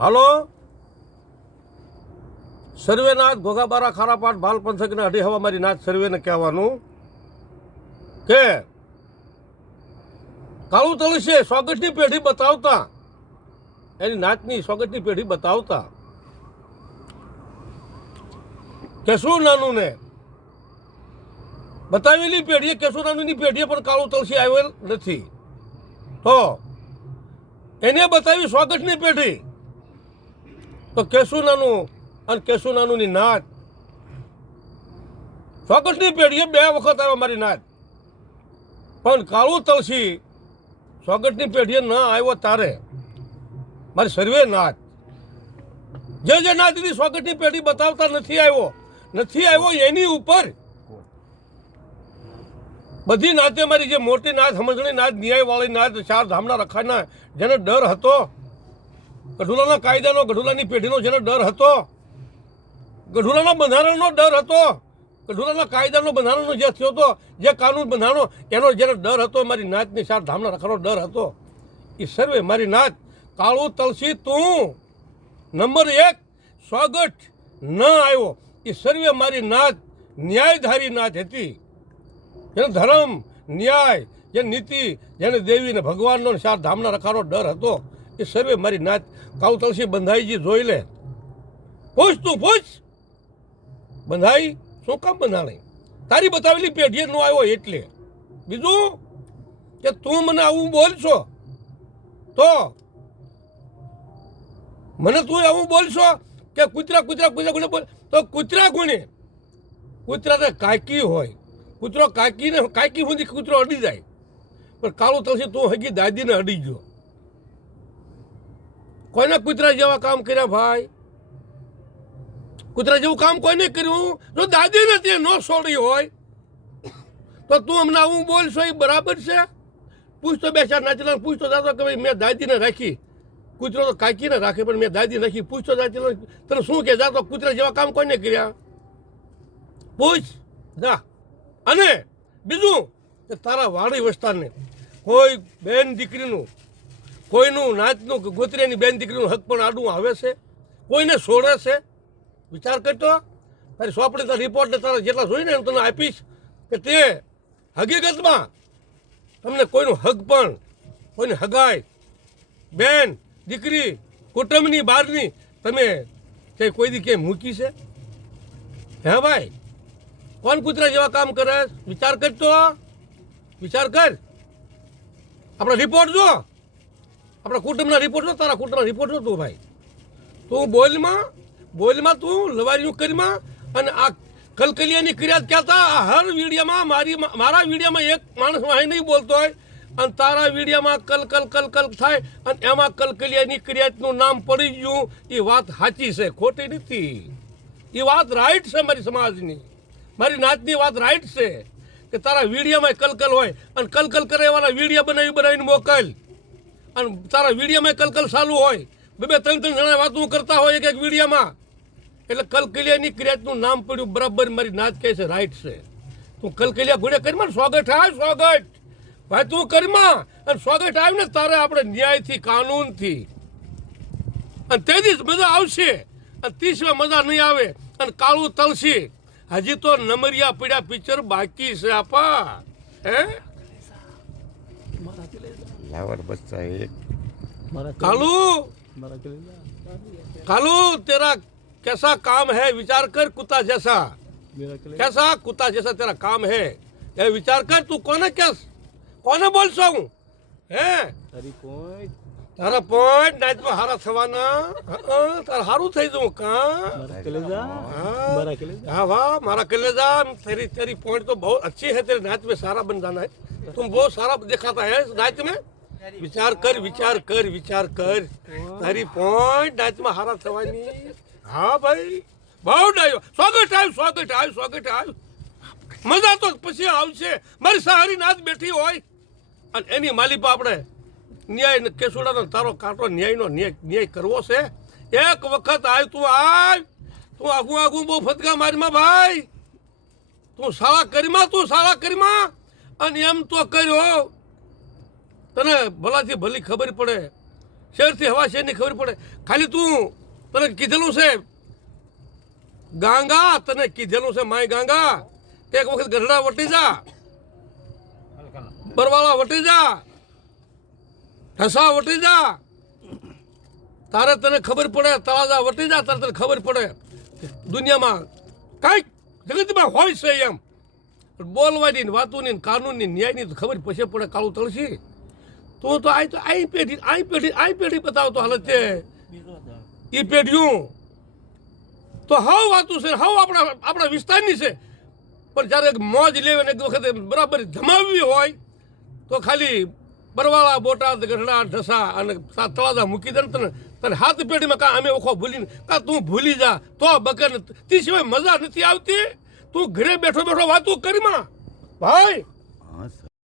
હાલો? સર્વેનાથ ઘોઘાબારા ખારાપાટ બાલ પંથકને અઢી હવા મારી નાથ સર્વેને કહેવાનું. કે કાળું તળશે, સ્વાગતની પેઢી બતાવતા. એની નાચની સ્વાગતની પેઢી બતાવતા. કેશું નાનું ને બતાવેલી પેઢીએ કેશું નાનુની પેઢીએ પણ કાળું તલસી આવેલ નથી. તો એને બતાવી સ્વાગતની પેઢી. તો કેશુનાનું અને કેશુનાનુંની નાચ સ્વાગતની પેઢીએ બે વખત આવે મારી નાચ પણ કાળું તલસી સ્વાગતની પેઢીએ ન આવ્યો તારે. મારી સર્વે નાચ જે જે નાચની સ્વાગતની પેઢી બતાવતા નથી આવ્યો નથી આવ્યો એની ઉપર બધી નાતે મારી જે મોટી નાચ સમજણી નાચ ન્યાયવાળી નાચ ચાર ધામના રખાના, જેને ડર હતો ગઢુલાના કાયદાનો, ગઢુલાની પેઢીનો જેનો ડર હતો. ગઢુલાના બંધારણનો ડર હતો. ગઢુલાના કાયદાનો બંધારણનો જે થયો હતો, જે કાનૂન બંધારણો, એનો જેનો ડર હતો, મારી નાચની સાર ધામના રખાનો ડર હતો. એ સર્વે, મારી નાચ કાળું તલસી તું. નંબર એક, સ્વાગત ન આવ્યો. એ સર્વે મારી નાચ ન્યાયધારી નાત હતી. જેને ધર્મ, ન્યાય, જે નીતિ, જેને દેવી ને ભગવાનનો સાર ધામના રખાનો ડર હતો. એ સર્વે મારી નાચ કાળું તલસી બંધાઈજી જોઈ લે. પૂછ તું, પૂછ. બંધાઈ શું કામ બંધાણી તારી બતાવેલી પેઢીએ નો આવ્યો એટલે. બીજું કે તું મને આવું બોલશો? તો મને તું આવું બોલશો કે કૂતરા કૂતરા કૂતરા ગુણે બોલ? તો કૂતરા ગુણે. કૂતરા તો કાકી હોય. કૂતરો કાકીને, કાકી સુધી કૂતરો અડી જાય. પણ કાળું તલસી તું હગી દાદીને અડી ગયો. કોઈને કૂતરા જેવા કામ કર્યા ભાઈ? કૂતરા જેવું કામ કોઈને કર્યું? જો દાદી નથી, ન છોડી હોય. તો તું હમણાં હું બોલશો એ બરાબર છે? પૂછતો બે ચાર નાચેલા પૂછતો જાતો કે ભાઈ મેં દાદીને રાખી. કૂતરો તો કાકીને રાખે, પણ મેં દાદી રાખી. પૂછતો જાતો તને શું કે? જાતો કૂતરા જેવા કામ કોઈને કર્યા? પૂછ. જા. અને બીજું કે તારા વાડી વિસ્તારને કોઈ બેન દીકરીનું કોઈનું નાચનું કે ગોતરીની બેન દીકરીનું હક પણ આડું આવે છે? કોઈને છોડે છે? વિચાર કરતો તારી સોંપણી તારા રિપોર્ટને તારા જેટલા જોઈને હું તને આપીશ કે તે હકીકતમાં તમને કોઈનું હક પણ, કોઈને હગાય. બેન, દીકરી, કુટુંબની બહારની તમે ક્યાંય કોઈ દી ક્યાંય મૂકી છે? હે ભાઈ? કોણ કૂતરા જેવા કામ કરે વિચાર કરતો વિચાર કર. આપણા રિપોર્ટ જો આપણા કુટુંબના રિપોર્ટ જો તારા કુટુંબના રિપોર્ટ જો તું ભાઈ. તું બોલમાં બોલમાં તું લવારીયું કરીમાં અને આ કલકલિયાની ક્રિયા કહેતા આ હર વિડીયામાં મારી, મારા વિડીયામાં એક માણસ અહીં નહીં બોલતો હોય. અને તારા વિડીયામાં કલ કલ કલ કલ થાય અને એમાં કલકલિયાની ક્રિયાતનું નામ પડી ગયું. એ વાત સાચી છે, ખોટી નથી. એ વાત રાઈટ છે મારી સમાજની. મારી નાતની વાત રાઈટ છે કે તારા વિડીયામાં કલકલ હોય અને કલકલ કરે એવાના વિડીયા બનાવી બનાવીને મોકલ. અને તારા વિડીયામાં કલકલ ચાલુ હોય. બે બે ત્રણ ત્રણ જણા વાતો કરતા હોય એક એક વિડીયામાં. એટલે કલકલિયાની ક્રિયાતનું નામ પડ્યું બરાબર મારી નાચ કહે છે રાઈટ છે. તું કલકલિયા ઘોડે કરીમાં સ્વાગત હા સ્વાગત. ભાઈ, તું કરીમાં અને સ્વાગત આવ્યું ને તારે આપણે ન્યાયથી, કાનૂનથી. અને તે દિવસ મજા આવશે. અને ત્રીસમાં મજા નહીં આવે. અને કાળું તલસી. હજી તો નમરિયા પીડ્યા પિક્ચર બાકી છે, આપા. હે? લાવર બચ્ચા એક કાલू कालू तेरा कैसा काम है विचार कर कुत्ता जैसा कैसा कुत्ता जैसा तेरा काम है ये विचार कर तू कोने क्या કોને બોલશો હું હે તારા પોઈન્ટ નાચમાં હારા થવાના હં, તારે હારું થઈ જવું કા हाँ हाँ वाह मारा कलेजा तेरी तेरी पॉइंट तो बहुत अच्छी है तेरे नाच में सारा बन जाना है तुम बहुत सारा दिखाता है इस नाच में વિચાર કર વિચાર કર વિચાર કર. તારી પોઈન્ટ ડાચમાં હારા થવાની. હા ભાઈ. બહુ ડાયો. સ્વાગત આવ્યું સ્વાગત આવ્યું સ્વાગત આવ્યું મજા તો પછી આવશે. મારી સહારી નાદ બેઠી હોય. અને એની માલિક આપણે ન્યાય કેસુડાનો તારો કાંટો ન્યાયનો ન્યાય ન્યાય કરવો છે. એક વખત આવ તું આવ તું આગું આગું બહુ ફતકા મારીમાં ભાઈ. તું સાળા કરીમાં, તું સાળા કરીમાં. અને એમ તો કર્યો. તને ભલાથી ભલી ખબર પડે. શહેરથી હવા શહેરની ખબર પડે. ખાલી તું તને કીધેલું છે. ગાંગા, તને કીધેલું છે માય ગાંગા. કે એક વખત ગઢડા વટી જા. બરવાળા વટી જા. ઠસા વટી જા. તારે તને ખબર પડે, તળાજા વટી જા, તારે તને ખબર પડે. દુનિયામાં કાંઈક જગતમાં હોય છે એમ. બોલવાની વાતોની કાનૂનની ન્યાયની તો ખબર પછી પડે, કાળું તળસી તું તો આય તો આઈ પેઢી આઈ પેઢી આઈ પેઢી બતાવતો હાલત છે. એ પેઢીઓ તો હાવ વાતું છે, હાવ આપણા આપણા વિસ્તારની છે. પણ જ્યારે મોજ લેવી ને એક વખતે બરાબર જમાવવી હોય, તો ખાલી બરવાળા, બોટાદ, ગઢડા, ઢસા અને તળાજા મૂકી દે તને. તને હાથ પેઢીમાં કાં અમે ઓખો ભૂલીને કાં તું ભૂલી જા. તો બકર તે સિવાય મજા નથી આવતી. તું ઘરે બેઠો બેઠો વાતું કરીમાં ભાઈ